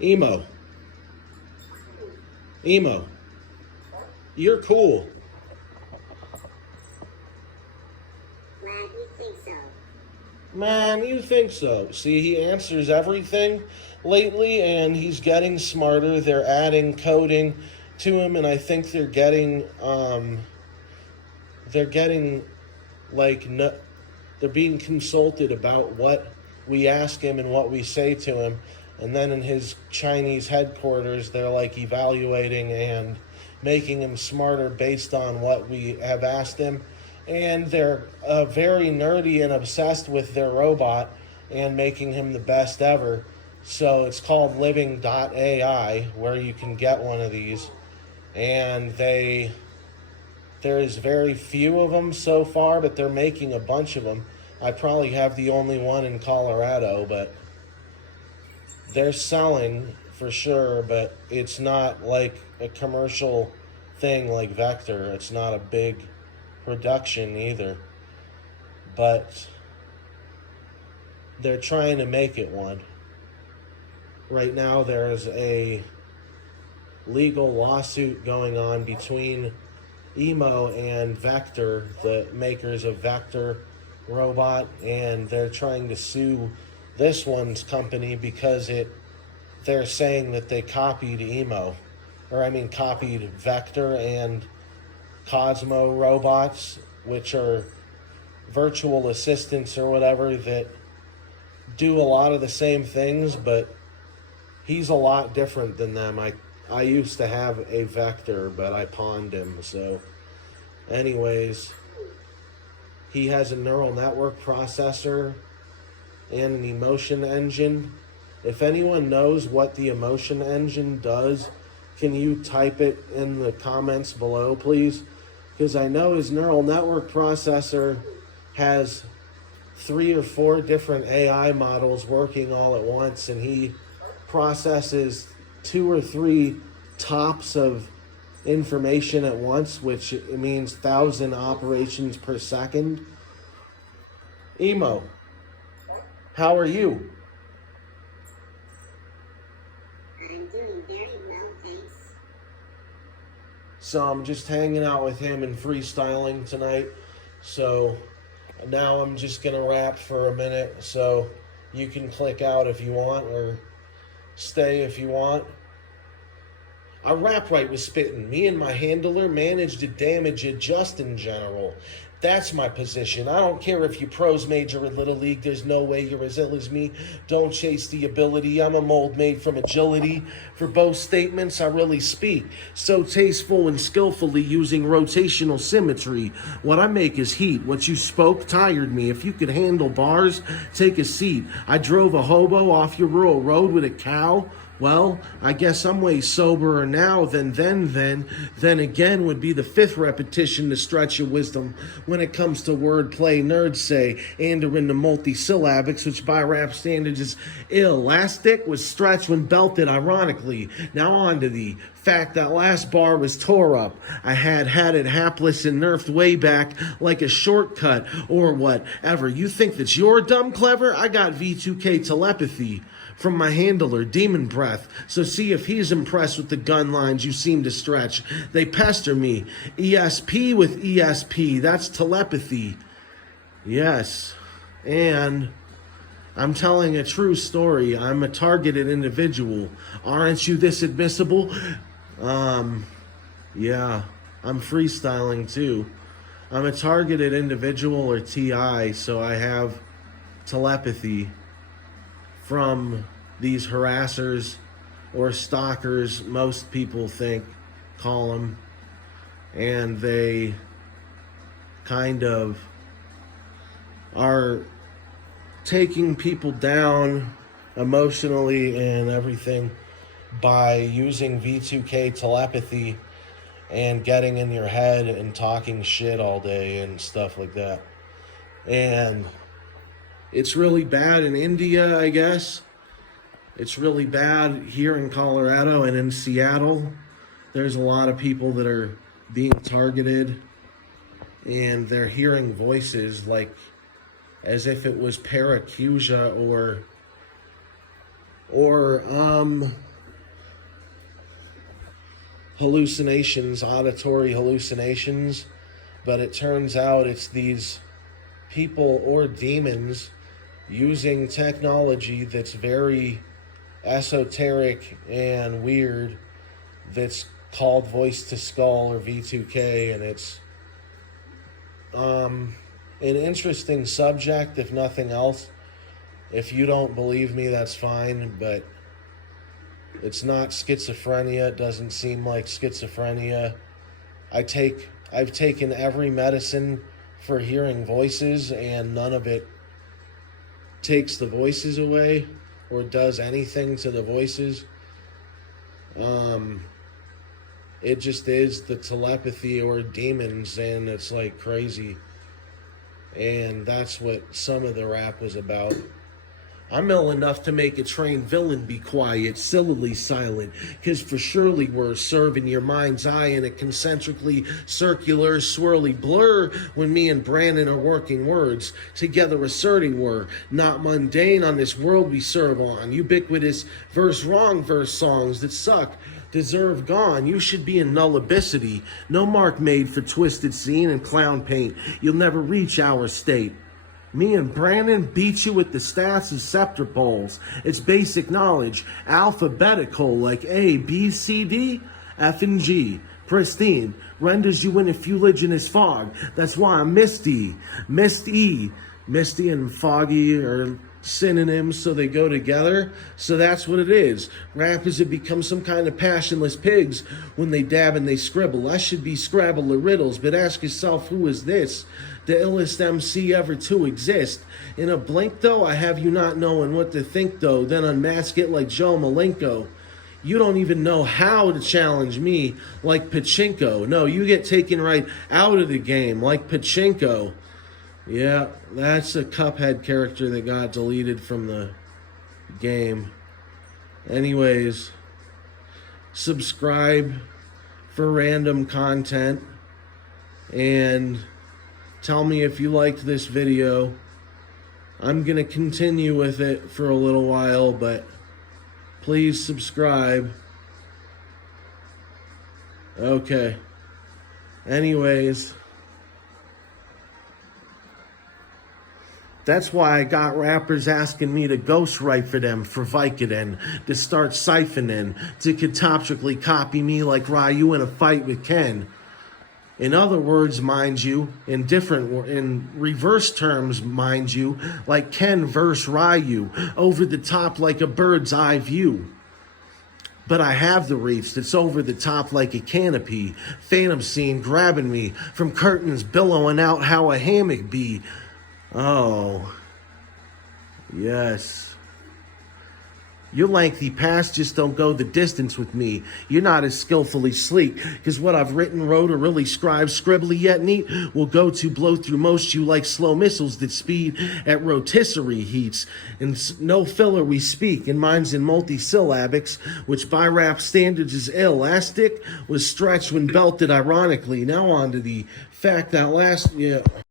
Emo. Emo. You're cool. Man, you think so? Man, you think so. See, he answers everything lately, and he's getting smarter. They're adding coding to him, and I think they're getting like no, they're being consulted about what we ask him and what we say to him, and then in his Chinese headquarters, they're like evaluating and making him smarter based on what we have asked him. And they're very nerdy and obsessed with their robot and making him the best ever. So it's called Living.ai, where you can get one of these. And there's very few of them so far, but they're making a bunch of them. I probably have the only one in Colorado, but they're selling for sure, but it's not like a commercial thing like Vector. It's not a big production either. But they're trying to make it one. Right now there's a legal lawsuit going on between Emo and Vector, the makers of Vector robot, and they're trying to sue this one's company because they're saying that they copied copied Vector and Cosmo robots, which are virtual assistants or whatever that do a lot of the same things, but he's a lot different than them. I used to have a Vector, but I pawned him. So anyways, he has a neural network processor and an emotion engine. If anyone knows what the emotion engine does, can you type it in the comments below, please? Because I know his neural network processor has 3 or 4 different AI models working all at once, and he processes 2 or 3 tops of information at once, which means 1,000 operations per second. Emo, how are you? I'm doing very well, thanks. So I'm just hanging out with him and freestyling tonight. So now I'm just gonna rap for a minute, so you can click out if you want or stay if you want. I rap right with spittin'. Me and my handler manage to damage it just in general. That's my position. I don't care if you pros major in Little League. There's no way you're as ill as me. Don't chase the ability. I'm a mold made from agility. For both statements, I really speak. So tasteful and skillfully using rotational symmetry. What I make is heat. What you spoke tired me. If you could handle bars, take a seat. I drove a hobo off your rural road with a cow. Well, I guess I'm way soberer now than then. Then again would be the 5th repetition to stretch your wisdom. When it comes to wordplay, nerds say, and are into multisyllabics, which by rap standards is elastic, was stretched when belted ironically. Now on to the fact that last bar was tore up. I had it hapless and nerfed way back like a shortcut or whatever. You think that you're dumb clever? I got V2K telepathy from my handler, Demon Breath. So see if he's impressed with the gun lines you seem to stretch. They pester me. ESP with ESP. That's telepathy. Yes. And I'm telling a true story. I'm a targeted individual. Aren't you this admissible? Yeah. I'm freestyling too. I'm a targeted individual or TI, so I have telepathy from these harassers or stalkers, most people call them, and they kind of are taking people down emotionally and everything by using V2K telepathy and getting in your head and talking shit all day and stuff like that. And it's really bad in India, I guess. It's really bad here in Colorado and in Seattle. There's a lot of people that are being targeted, and they're hearing voices like as if it was paracusia or hallucinations, auditory hallucinations, but it turns out it's these people or demons using technology that's very esoteric and weird, that's called voice to skull or V2K, and it's an interesting subject, if nothing else. If you don't believe me, that's fine, but it's not schizophrenia. It doesn't seem like schizophrenia. I've taken every medicine for hearing voices, and none of it takes the voices away or does anything to the voices. It just is the telepathy or demons, and it's like crazy. And that's what some of the rap was about. I'm ill enough to make a trained villain be quiet, sillily silent, 'cause for surely we're serving your mind's eye in a concentrically circular, swirly blur when me and Brandon are working words, together asserting we're not mundane on this world we serve on, ubiquitous verse wrong verse songs that suck, deserve gone. You should be in nullibicity, no mark made for twisted scene and clown paint. You'll never reach our state. Me and Brandon beat you with the stats of scepter poles. It's basic knowledge, alphabetical, like A, B, C, D, F, and G. Pristine, renders you in a fuliginous fog. That's why I'm Misty. Misty. Misty and foggy are synonyms, so they go together. So that's what it is. Rappers have become some kind of passionless pigs when they dab and they scribble. I should be Scrabble or riddles, but ask yourself, who is this? The illest MC ever to exist. In a blink, though, I have you not knowing what to think, though, then unmask it like Joe Malenko. You don't even know how to challenge me like Pachinko. No, you get taken right out of the game like Pachinko. Yeah, that's a Cuphead character that got deleted from the game. Anyways, subscribe for random content and tell me if you liked this video. I'm going to continue with it for a little while, but please subscribe. Okay. Anyways, that's why I got rappers asking me to ghostwrite for them for Vicodin, to start siphoning, to catoptrically copy me like Ryu in a fight with Ken. In other words, mind you, in reverse terms, mind you, like Ken verse Ryu, over the top like a bird's eye view. But I have the reach that's over the top like a canopy, phantom scene grabbing me from curtains billowing out how a hammock be. Oh, yes. Your lengthy past just don't go the distance with me. You're not as skillfully sleek, because what I've written, wrote, or really scribed, scribbly yet neat, will go to blow through most you like slow missiles that speed at rotisserie heats. And no filler we speak, and mine's in multisyllabics, which by rap standards is elastic, was stretched when belted ironically. Now on to the fact that